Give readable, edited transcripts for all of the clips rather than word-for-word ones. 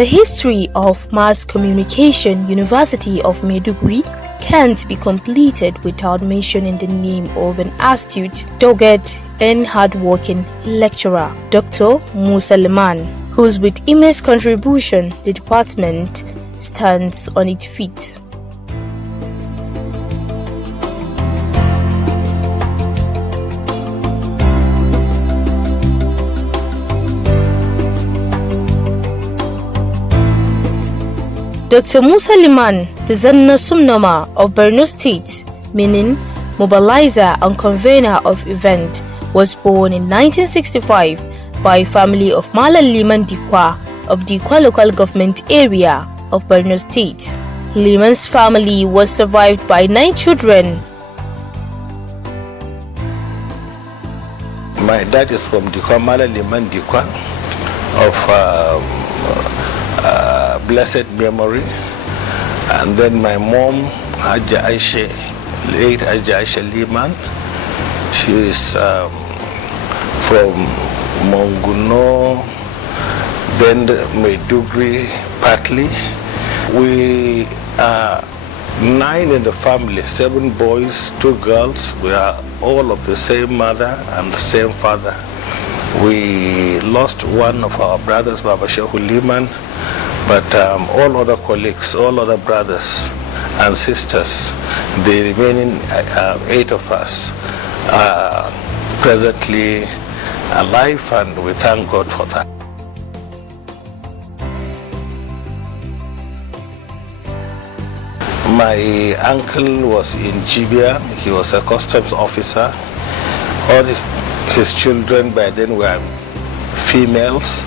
The history of Mass Communication University of Maiduguri can't be completed without mentioning the name of an astute, dogged and hardworking lecturer, Dr. Musa Liman, whose with immense contribution the department stands on its feet. Dr. Musa Liman, the Zanna Sabnoma of Borno State, meaning mobilizer and convener of event, was born in 1965 by a family of Musa Liman Dikwa of Dikwa local government area of Borno State. Liman's family was survived by 9 children. My dad is from Dikwa, Musa Liman Dikwa of blessed memory, and then my mom, Haja Aisha, late Haja Aisha Liman. She is from Monguno, then Maiduguri partly. We are 9 in the family, 7 boys, 2 girls. We are all of the same mother and the same father. We lost one of our brothers, Baba Shehu Liman, but all other colleagues, all other brothers and sisters, the remaining 8 of us are presently alive, and we thank God for that. My uncle was in Jibia. He was a customs officer. All his children by then were females,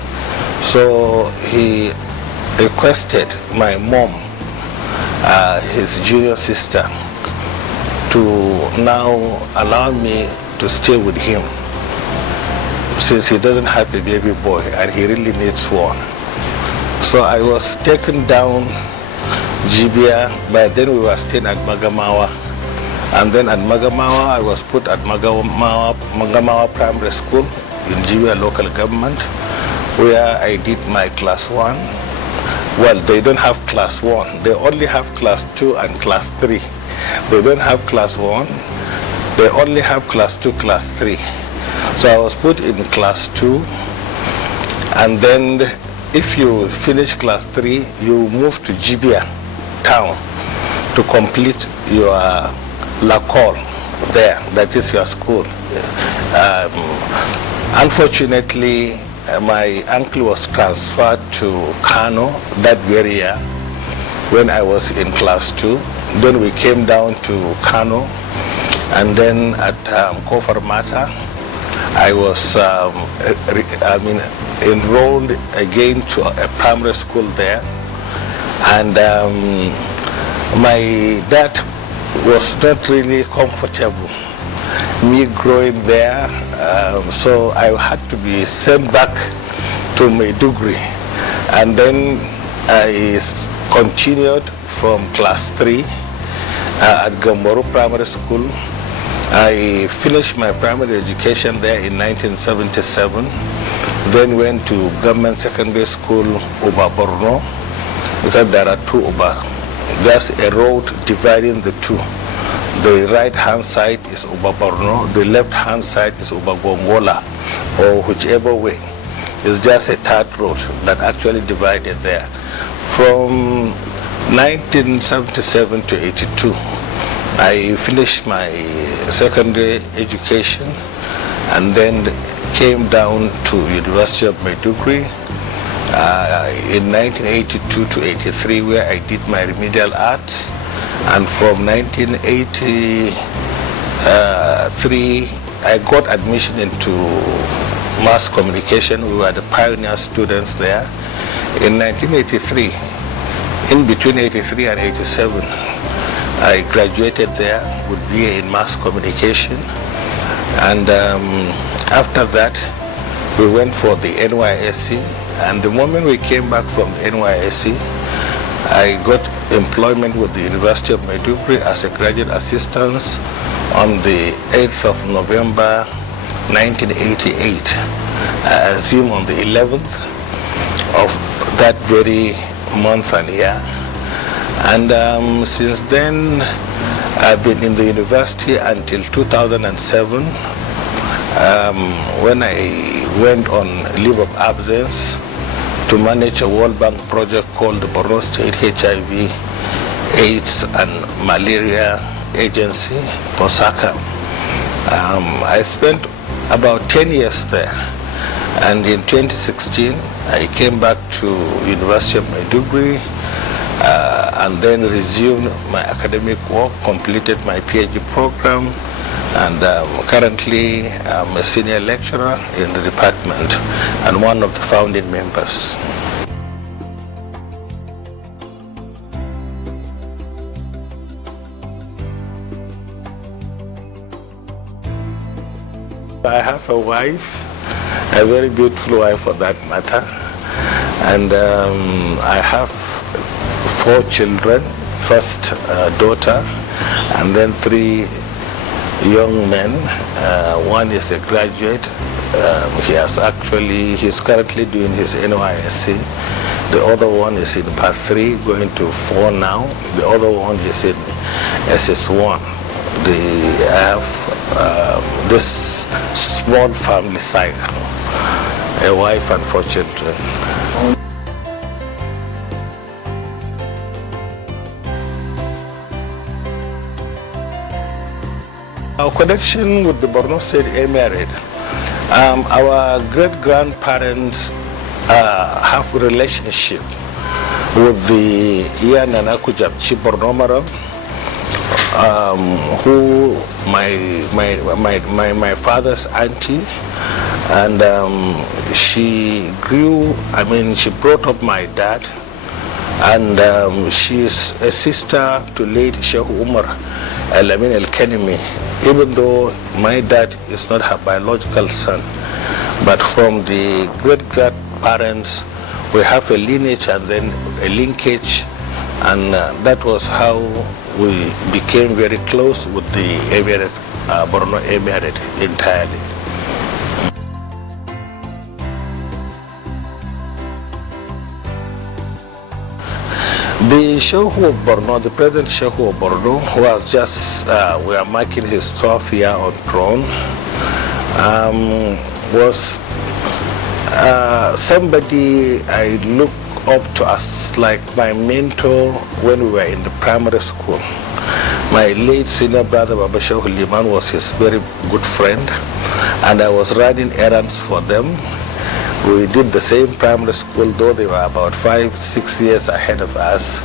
so he requested my mom, his junior sister, to now allow me to stay with him, since he doesn't have a baby boy and he really needs one. So I was taken down Jibia. By then we were staying at Magamawa, and then at Magamawa I was put at Magamawa Primary School in Jibia local government, where I did my class 1. Well, they don't have class 1. They only have class 2 and class 3. They don't have class 1. They only have class 2, class 3. So I was put in class 2, and then if you finish class 3, you move to Jibia town to complete your Lakol there. That is your school. Unfortunately, my uncle was transferred to Kano that very year when I was in class 2. Then we came down to Kano, and then at Kofarmata I was enrolled again to a primary school there, and my dad was not really comfortable me growing there, so I had to be sent back to Maiduguri, and then I continued from class 3 at Gamboro Primary School. I finished my primary education there in 1977, then went to Government Secondary School, Uba Borno, because there are 2 Uba. There's a road dividing the 2. The right-hand side is Uba Borno, the left-hand side is Uba Gongola, or whichever way. It's just a 3rd road that actually divided there. From 1977 to 82, I finished my secondary education and then came down to University of Maiduguri in 1982 to 83, where I did my remedial arts. And from 1983, I got admission into mass communication. We were the pioneer students there. In 1983, in between 83 and 87, I graduated there with BA in mass communication. And after that, we went for the NYSC. And the moment we came back from the NYSC, I got employment with the University of Maiduguri as a graduate assistant on the 8th of November 1988. I assume on the 11th of that very month and year. And since then, I've been in the university until 2007, when I went on leave of absence to manage a World Bank project called the Borno State HIV, AIDS and Malaria Agency, Osaka. I spent about 10 years there, and in 2016 I came back to University of Maiduguri and then resumed my academic work, completed my PhD program, and currently I'm a senior lecturer in the department and one of the founding members. I have a wife, a very beautiful wife for that matter, and I have 4 children, first daughter, and then 3 young men. One is a graduate. He's currently doing his NYSC. The other one is in part 3, going to 4 now. The other one is in SS1. I have this small family cycle, a wife and 4 children. Our connection with the Borno State Emirate, our great-grandparents have a relationship with the Nanaku Bornomaram, who my father's auntie, and she brought up my dad, and she is a sister to late Sheikh Umar Al-Amin Al-Kanimi, even though my dad is not her biological son, but from the great-grandparents we have a lineage and then a linkage, and that was how we became very close with the Emirate, Borno Emirate entirely. The Sheikh of Borno, the present Sheikh of Borno, was just, we are marking his 12th year on throne, was somebody I look up to as like my mentor when we were in the primary school. My late senior brother Baba Sheikh Liman was his very good friend, and I was running errands for them. We did the same primary school, though they were about 5-6 years ahead of us.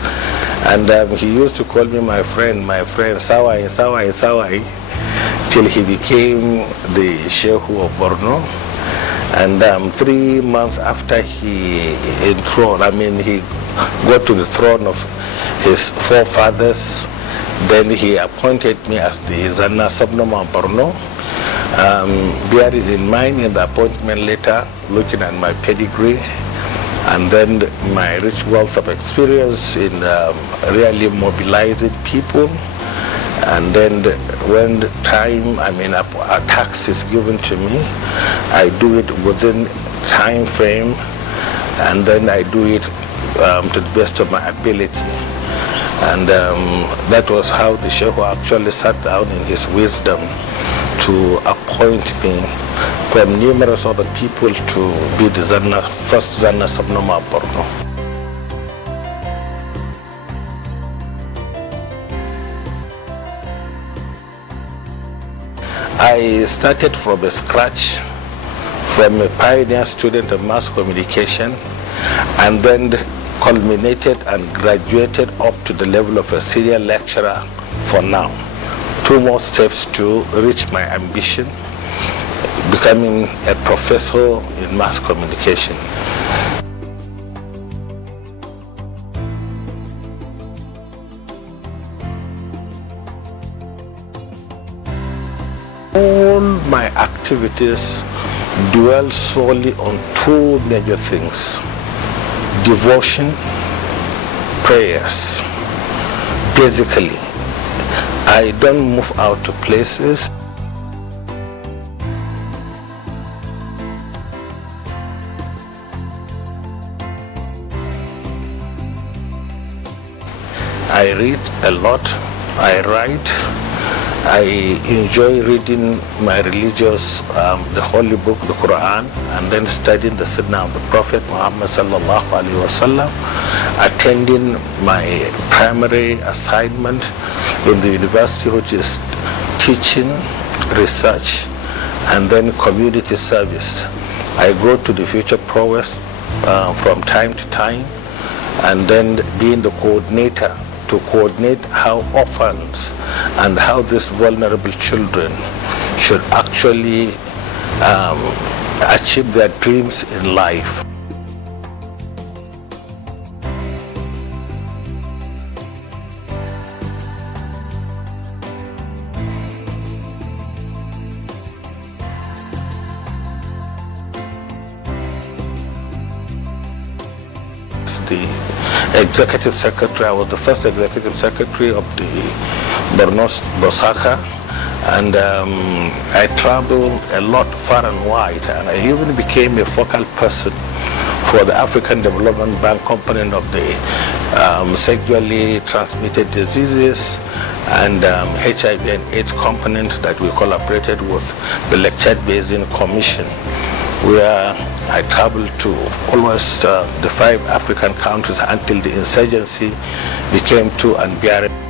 And he used to call me my friend, Sawai, till he became the Sheikh of Borno. And 3 months after he he got to the throne of his forefathers, then he appointed me as the Zanna Sabnoma of Borno. Bearing in mind in the appointment letter, looking at my pedigree, and then my rich wealth of experience in really mobilizing people, and then when time, a tax is given to me, I do it within time frame, and then I do it to the best of my ability. And that was how the Sheikh actually sat down in his wisdom to appoint me from numerous other people to be the first Zanna Sabnoma of Borno. I started from scratch, from a pioneer student of mass communication, and then culminated and graduated up to the level of a senior lecturer for now. 2 more steps to reach my ambition, becoming a professor in mass communication. All my activities dwell solely on 2 major things: devotion, prayers. Basically, I don't move out to places. I read a lot, I write, I enjoy reading my religious, the holy book, the Quran, and then studying the Sunnah of the Prophet Muhammad sallallahu alaihi wasallam, attending my primary assignment in the university, which is teaching, research, and then community service. I go to the Future Prowess from time to time, and then being the coordinator to coordinate how orphans and how these vulnerable children should actually achieve their dreams in life. The executive secretary, I was the first executive secretary of the Borno Bosaka, and I traveled a lot far and wide, and I even became a focal person for the African Development Bank component of the sexually transmitted diseases and HIV and AIDS component that we collaborated with the Lake Chad Basin Commission, where I traveled to almost the 5 African countries until the insurgency became too unbearable.